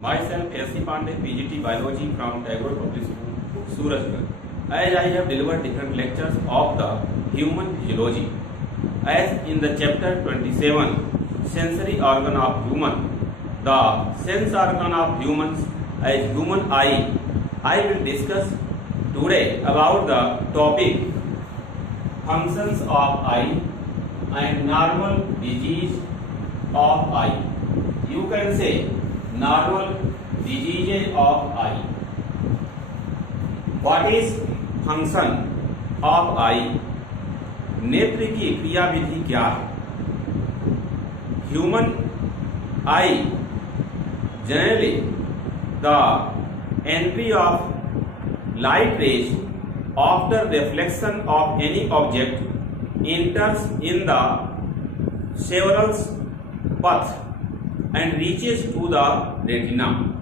Myself S.C. Pandey, PGT Biology from Tagore Public School, Surajgarh. As I have delivered different lectures of the human physiology, as in the chapter 27, sensory organ of human, the sense organ of humans as human eye, I will discuss today about the topic functions of eye and normal disease of eye. You can say normal diseases of eye. What is function of eye? नेत्र की क्रियाविधि क्या है? Human eye generally the entry of light rays after reflection of any object enters in the several paths and reaches to the retina.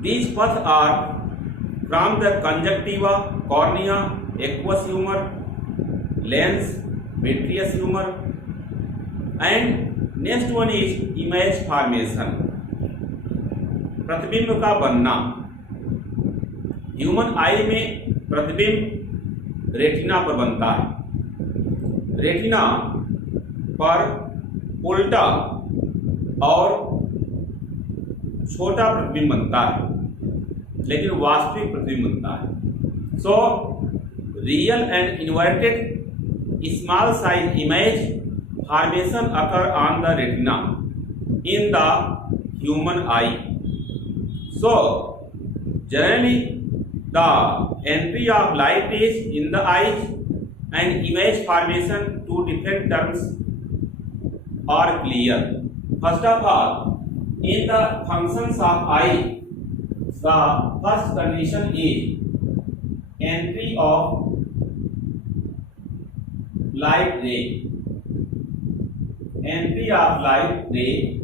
These paths are from the conjunctiva, cornea, aqueous humor, lens, vitreous humor, and next one is image formation. प्रतिबिंब का बनना. Human eye में प्रतिबिंब retina पर बनता है. Retina पर उल्टा और छोटा प्रतिबिंब बनता है, लेकिन वास्तविक प्रतिबिंब बनता है. So real and inverted small size image formation occur on the retina in the human I. So generally the entry of light rays in the eyes and image formation, two different terms are clear. First of all, in the functions of eye, the first condition is entry of light ray. Entry of light ray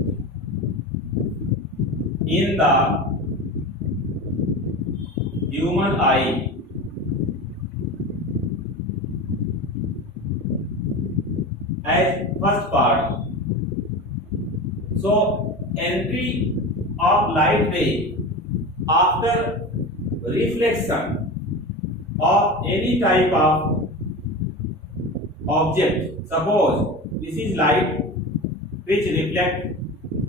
in the human eye as first part. So entry of light ray after reflection of any type of object. Suppose this is light which reflects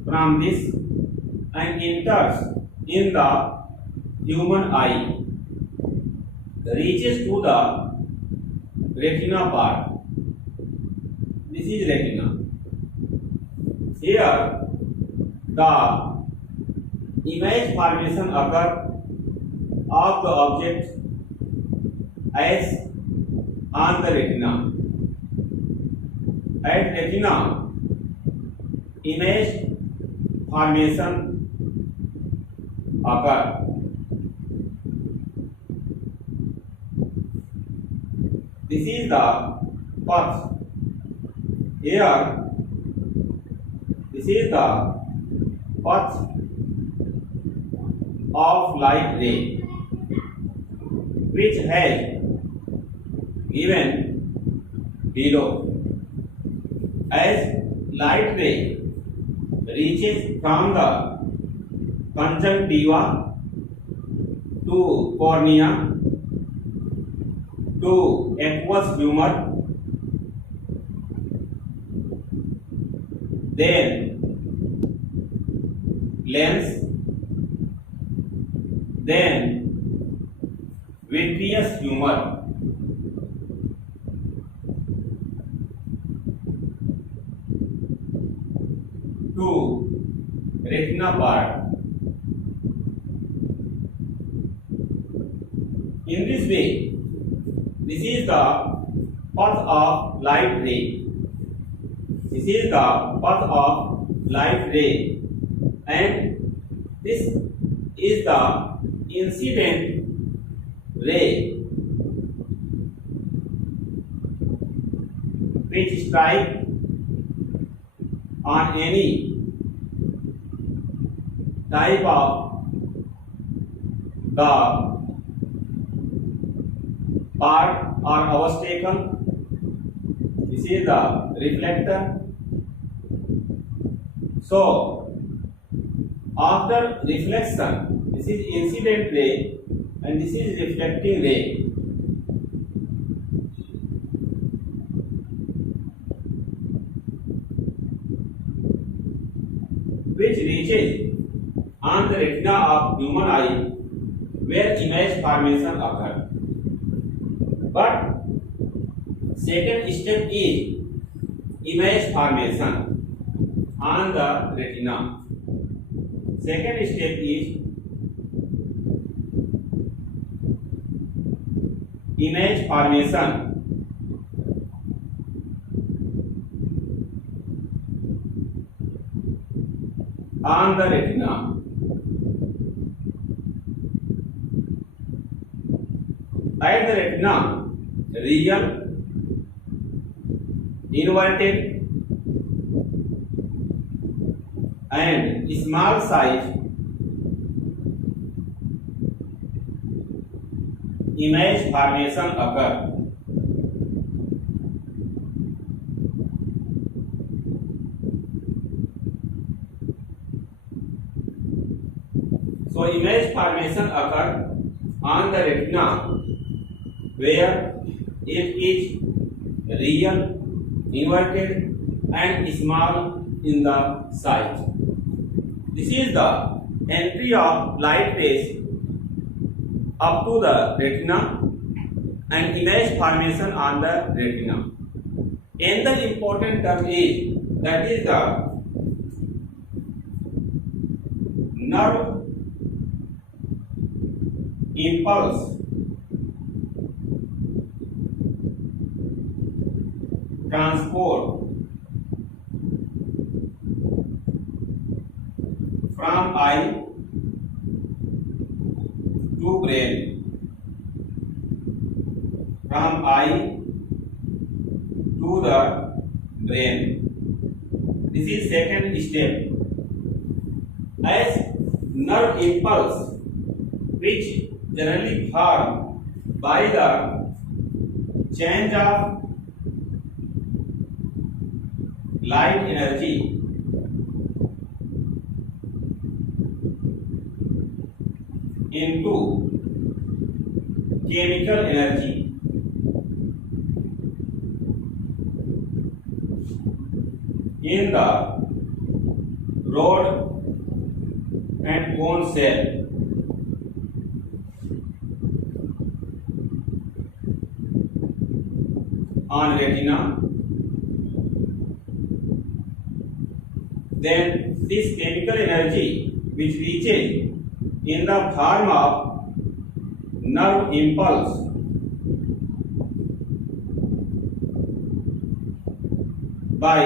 from this and enters in the human eye, reaches to the retina part. This is retina. Here the image formation occur of the object as on the retina. At retina, image formation occur. This is the path. Here, this is the path of light ray, which has given below. As light ray reaches from the conjunctiva to cornea to aqueous humor, then lens, then vitreous humor, to retina part. In this way, this is the path of light ray. This is the path of light ray, and this is the incident ray which strike on any type of the part or obstacle. This is the reflector. So after reflection, this is incident ray and this is reflecting ray. Which reaches on the retina of human eye where image formation occur. But second step is image formation on the retina. Second step is image formation on the retina. At the retina, real, inverted and small size image formation occur. So image formation occur on the retina where it is real, inverted and small in the size. This is the entry of light rays up to the retina and image formation on the retina. Another important term is that is the nerve impulse transport from eye to brain, from eye to the brain. This is second step. As nerve impulse, which generally formed by the change of light energy into chemical energy in the rod and cone cell. On retina, then this chemical energy which reaches in the form of nerve impulse by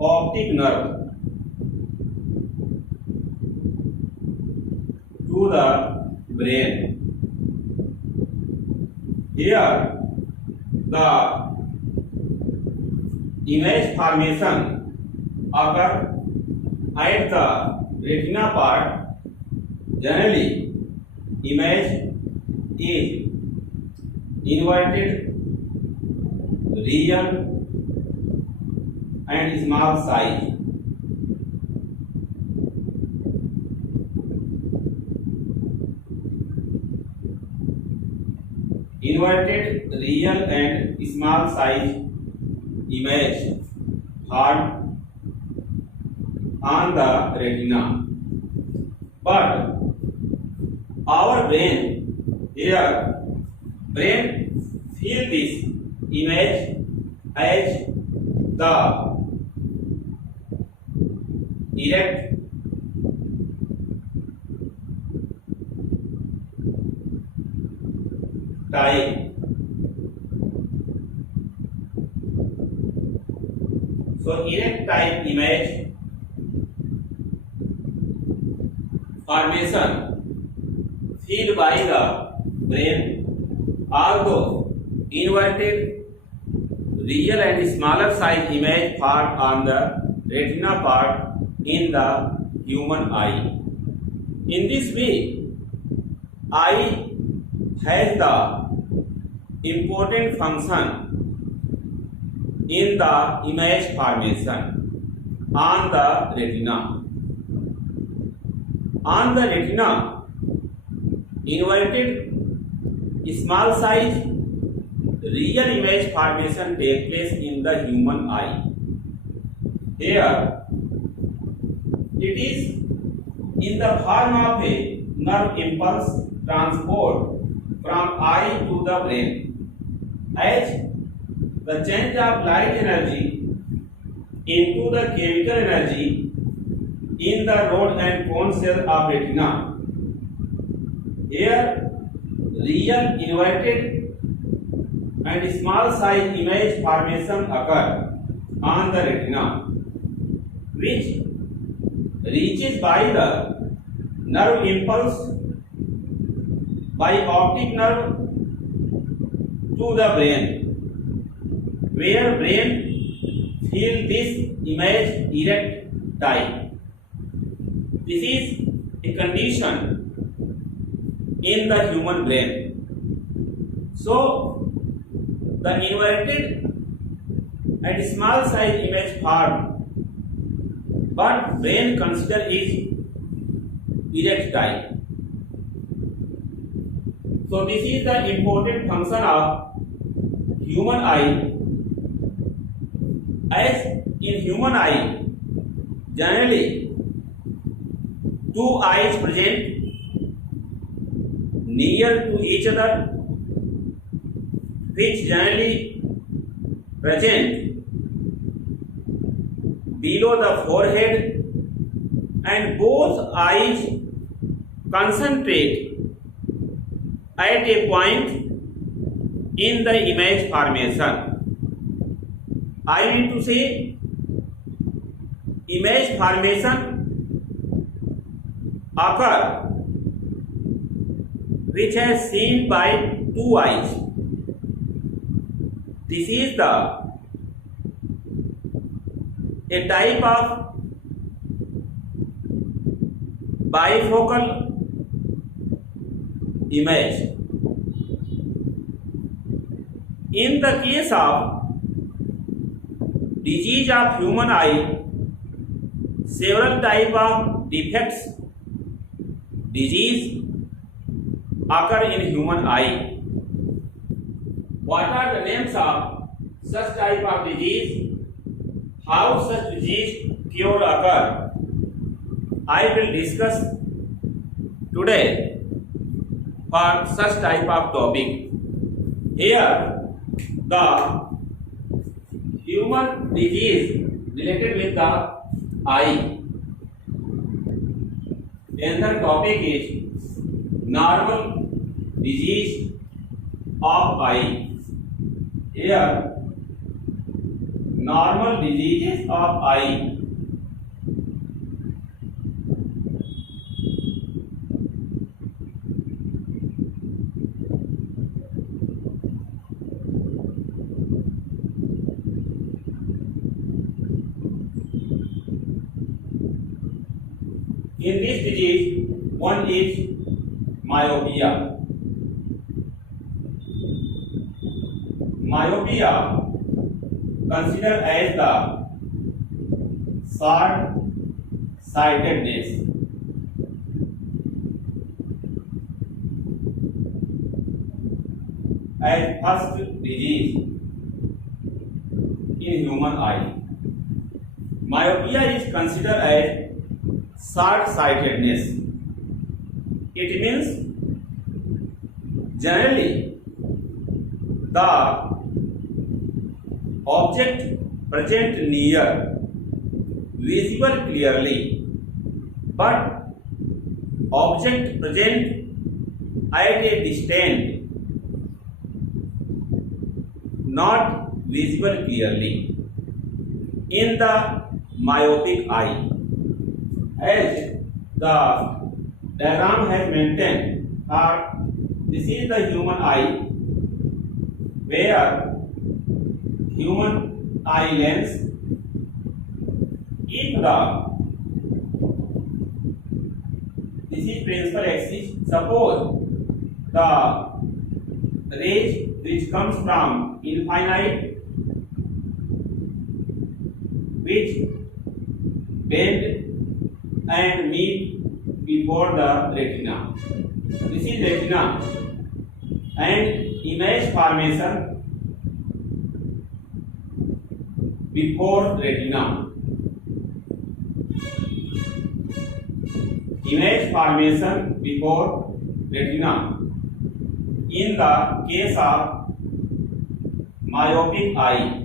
optic nerve to the brain. Here the image formation occur at the retina part. Generally, image is inverted, real and small size. Inverted, real and small size image formed on the retina. But our brain feel this image as the erect type. So erect type image formation filled by the brain, although inverted, real and smaller size image formed on the retina part in the human eye. In this way, eye has the important function in the image formation on the retina. On the retina, inverted small size real image formation take place in the human eye. Here, it is in the form of a nerve impulse transport from eye to the brain, as the change of light energy into the chemical energy in the rod and cone cell of retina. Here, real inverted and small size image formation occur on the retina, which reaches by the nerve impulse by optic nerve to the brain, where brain feel this image erectile. This is a condition in the human brain. So, the inverted and small size image form, but brain consider is erectile. So, this is the important function of human eye. As in human eye, generally two eyes present near to each other, which generally present below the forehead, and both eyes concentrate at a point in the image formation. I mean to say, image formation occur which is seen by two eyes. This is a type of bifocal image. In the case of disease of human eye, several type of defects disease occur in human eye. What are the names of such type of disease? How such disease cure occur? I will discuss today for such type of topic. Here, the human disease related with the eye. Another topic is normal disease of eye. Here, normal diseases of eye. In this disease, one is myopia. Myopia considered as the short-sightedness. As first disease in human eye. Myopia is considered as short-sightedness. It means generally the object present near, visible clearly, but object present at a distance, not visible clearly in the myopic eye. As the diagram has maintained, this is the human eye, where human eye lens, if this is principal axis, suppose the rays which comes from infinite, which bend and meet before before the retina. This is retina, and image formation before retina. Image formation before retina in the case of myopic eye.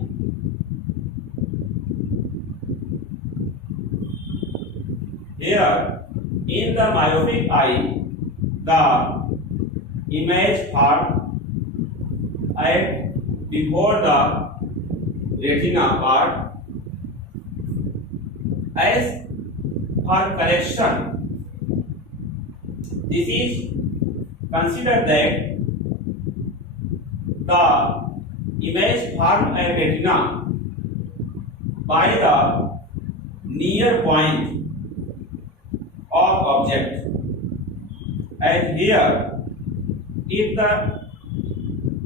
Here, in the myopic eye, the image formed at before the retina part. As for correction, this is considered that the image formed at retina by the near point of object, and here if the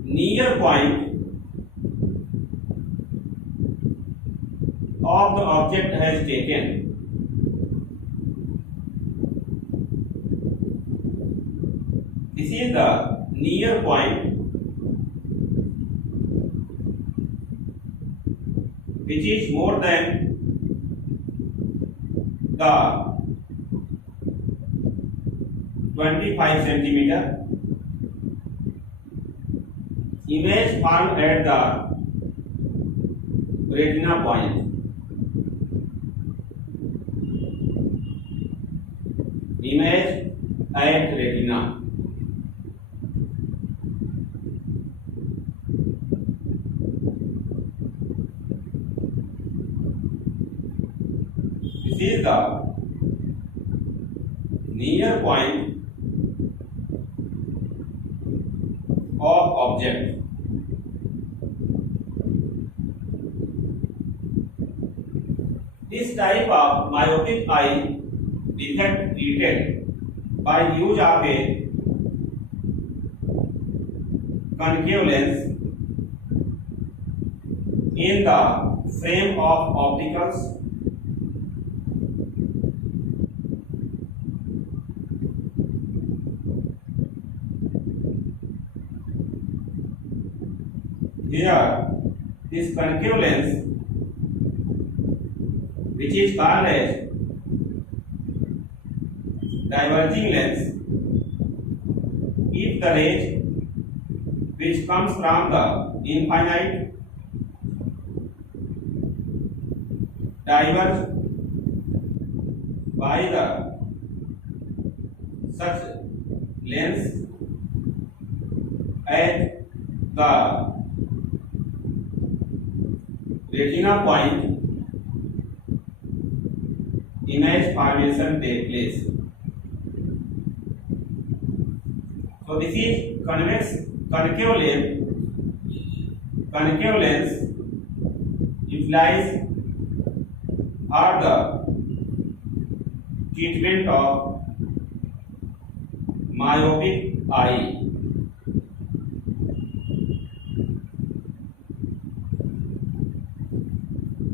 near point of the object has taken, this is the near point which is more than the 25 centimeter. Image formed at the retina point. Image at retina. This is the near point of object. This type of myopic eye defect treated by use of a concave lens in the frame of opticals. Here, this concave lens, which is called as diverging lens, if the rays which comes from the infinite diverge by the such lens at the retina point, image formation take place. So this is concave lens utilized for the treatment of myopic eye.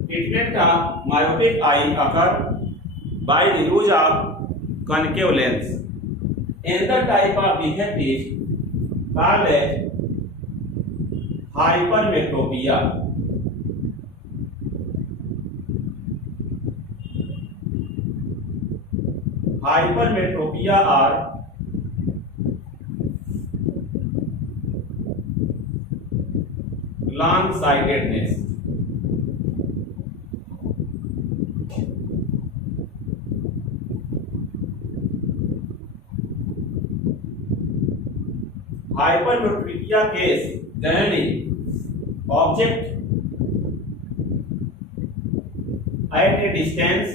Treatment of myopic eye occur by the use of concave lens. Another type of defect is called as hypermetropia. Hypermetropia or long-sightedness. Hypermetropia case generally object at a distance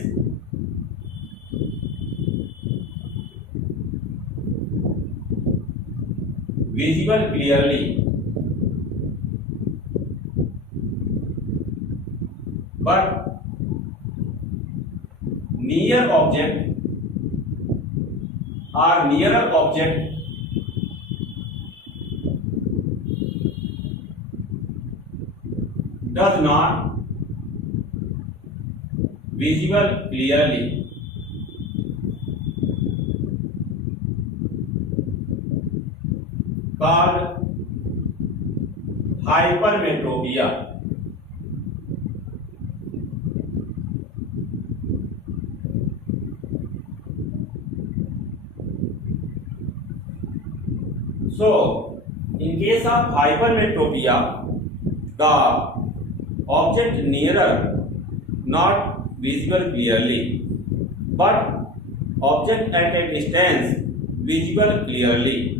visible clearly, but near object or nearer object does not visible clearly. called hypermetropia. So, in case of hypermetropia, the object nearer not visible clearly, but object at a distance visible clearly.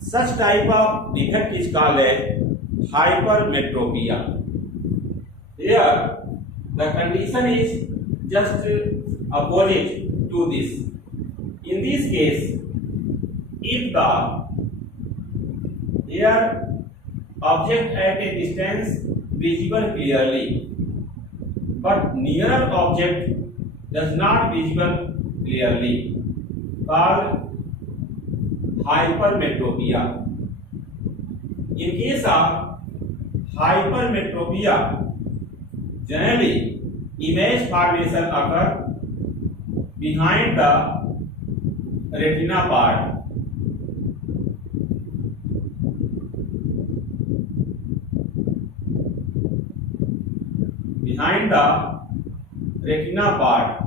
Such type of defect is called as hypermetropia. Here, the condition is just opposite to this. In this case, if the here object at a distance visible clearly, but nearer object does not visible clearly, called hypermetropia. In case of hypermetropia, generally image formation occur behind the retina part. Behind the retina part.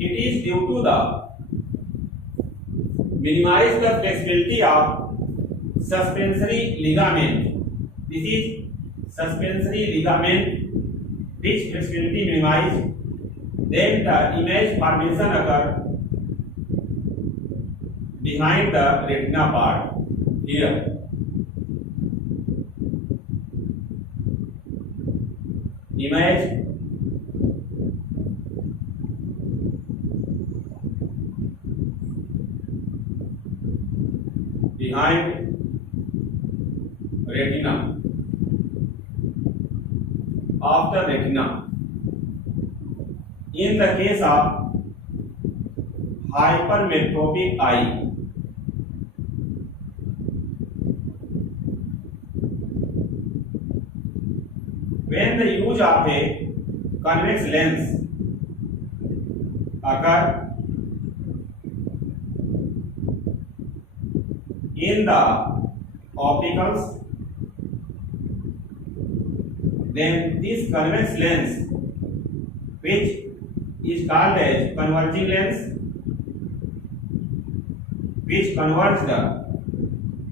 It is due to the minimize the flexibility of suspensory ligament. This is suspensory ligament, which flexibility minimized. Then the image formation occur behind the retina part here. Image behind retina, after retina. In the case of hypermetropic eye, when the use of a convex lens occur in the opticals, then this convex lens, which is called as converging lens, which converts the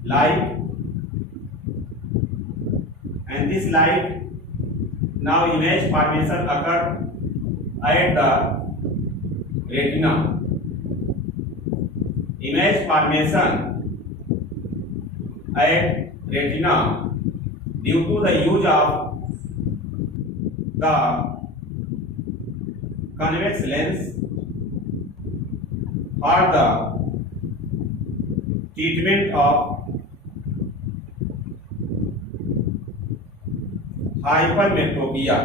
light, and this light now image formation occur at the retina. Image formation at retina due to the use of the convex lens for the treatment of hypermetropia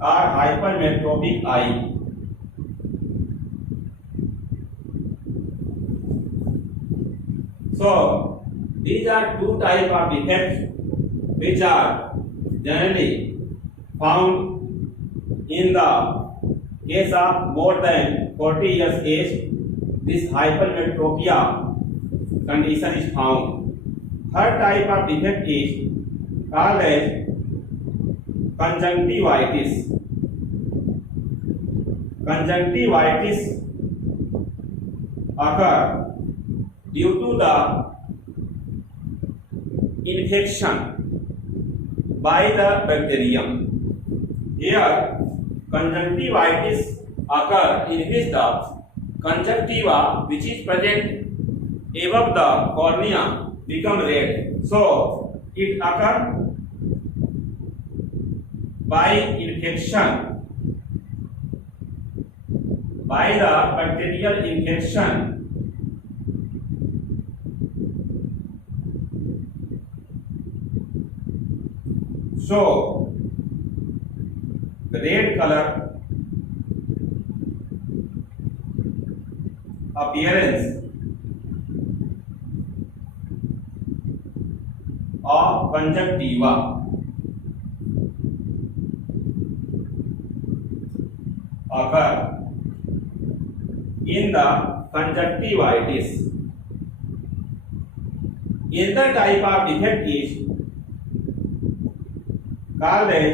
or hypermetropic eye. So these are two types of defects which are generally found in the case of more than 40 years age. This hypermetropia condition is found. Third type of defect is called as conjunctivitis. Conjunctivitis occur due to the infection by the bacterium. Here, conjunctivitis occur in which the conjunctiva, which is present above the cornea, become red. So it occurs by infection, by the bacterial infection. So the red color appearance of conjunctiva occur in the conjunctivitis. Another type of defect is called as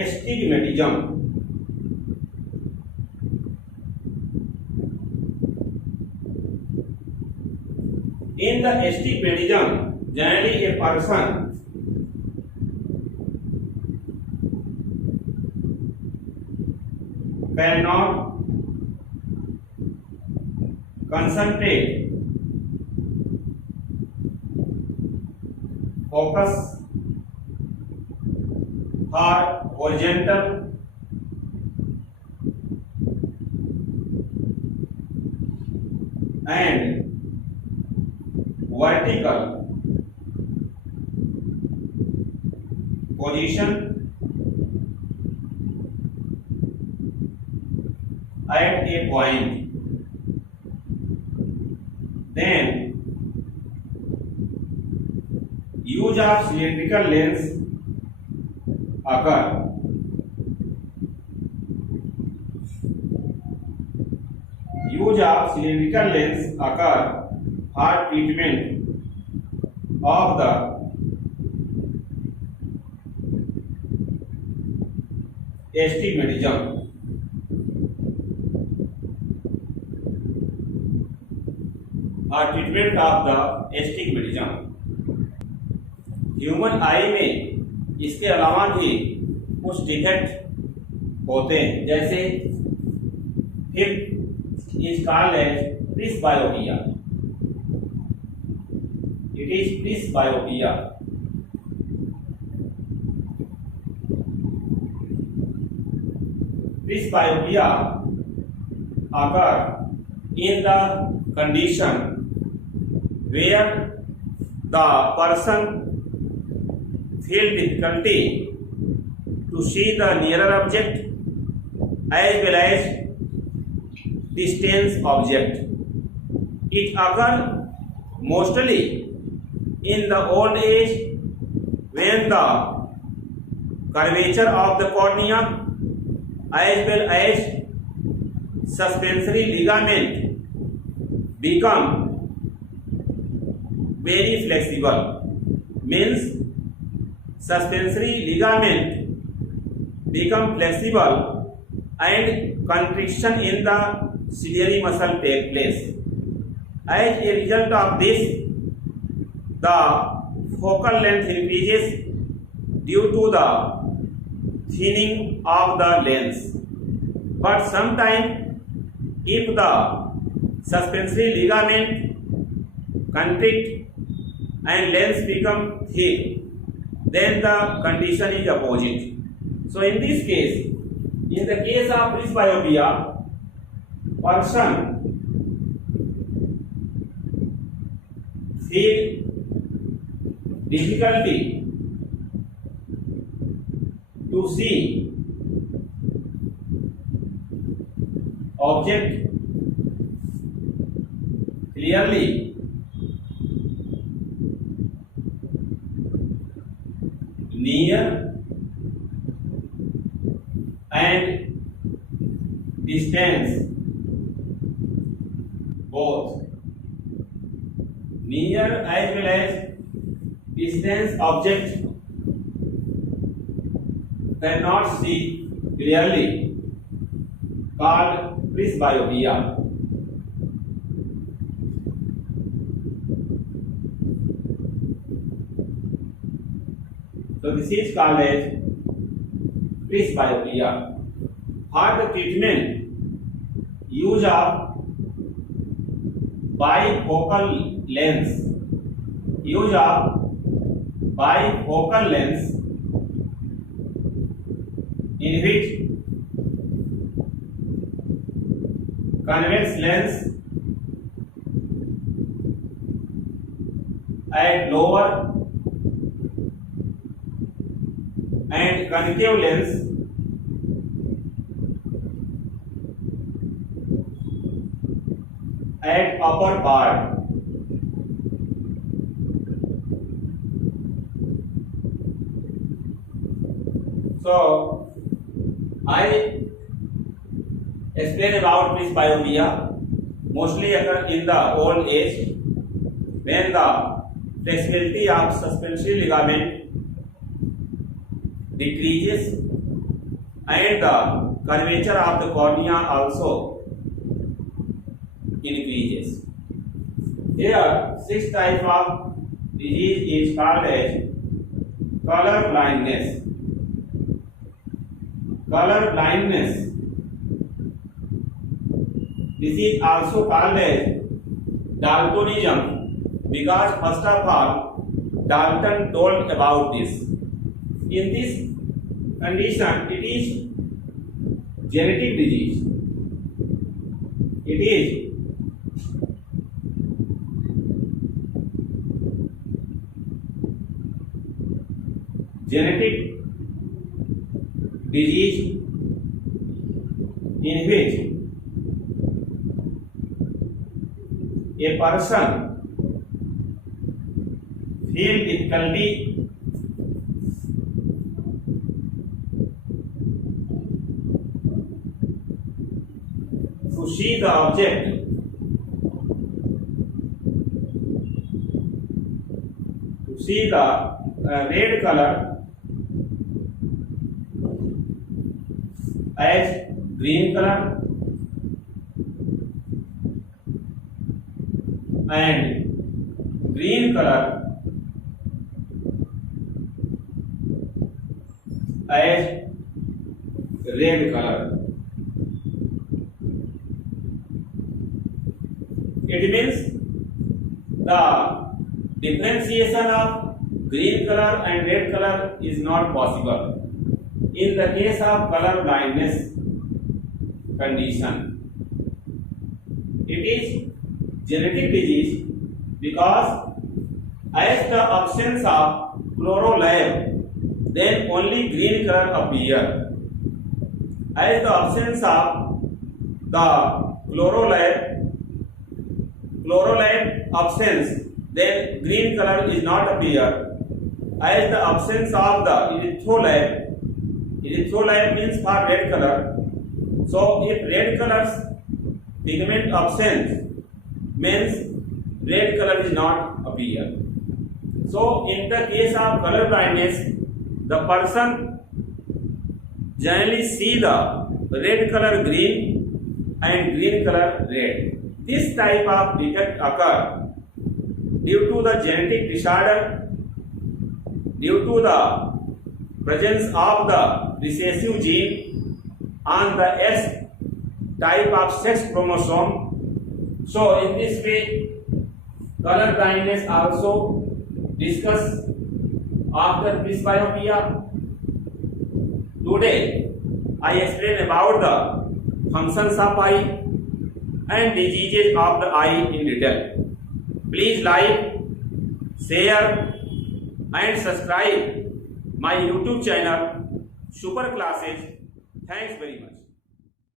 astigmatism. In the astigmatism, generally a person cannot concentrate, focus, or horizontal and vertical position at a point. Then use of cylindrical lens occur. Use of cylindrical lens occur for treatment of the astigmatism. और treatment of the astigmatism. Human eye में इसके अलावा भी कुछ defect होते हैं, जैसे fifth is called as presbyopia. It is presbyopia. Presbyopia occur in the condition where the person feel difficulty to see the nearer object as well as distance object. It occurs mostly in the old age when the curvature of the cornea as well as suspensory ligament become very flexible. Means suspensory ligament become flexible and constriction in the ciliary muscle take place. As a result of this, the focal length increases due to the thinning of the lens. But sometimes if the suspensory ligament constrict and lens become thick, then the condition is opposite. So in this case, in the case of presbyopia, person feel difficulty to see object clearly, near and distance, both near as well as distance object cannot see clearly, called presbyopia. So this is called as presbyopia. For the treatment, use of bifocal lens. Use of bifocal lens in which convex lens at lower and concave lens at upper part. So I explain about presbyopia. Mostly occur in the old age when the flexibility of suspensory ligament decreases and the curvature of the cornea also increases. Here, 6 types of disease is called as color blindness. Color blindness. This is also called as Daltonism because first of all, Dalton told about this. In this condition, it is genetic disease. It is genetic disease in which a person feel difficulty to see the object, to see the red color as green color and green color as red color. It means the differentiation of green color and red color is not possible in the case of color blindness condition. It is genetic disease because as the absence of chlorolab, then only green color appear. As the absence of the chlorolab absence, then green color is not appear. As the absence of the erythrolab means for red color. So if red color's pigment absent means red color is not appear. So in the case of color blindness, the person generally see the red color green and green color red. This type of defect occur due to the genetic disorder, due to the presence of the recessive gene on the S type of sex chromosome. So in this way, color blindness also discussed after presbyopia. Today, I explain about the functions of eye and diseases of the eye in detail. Please like, share and subscribe my YouTube channel Super Classes. Thanks very much.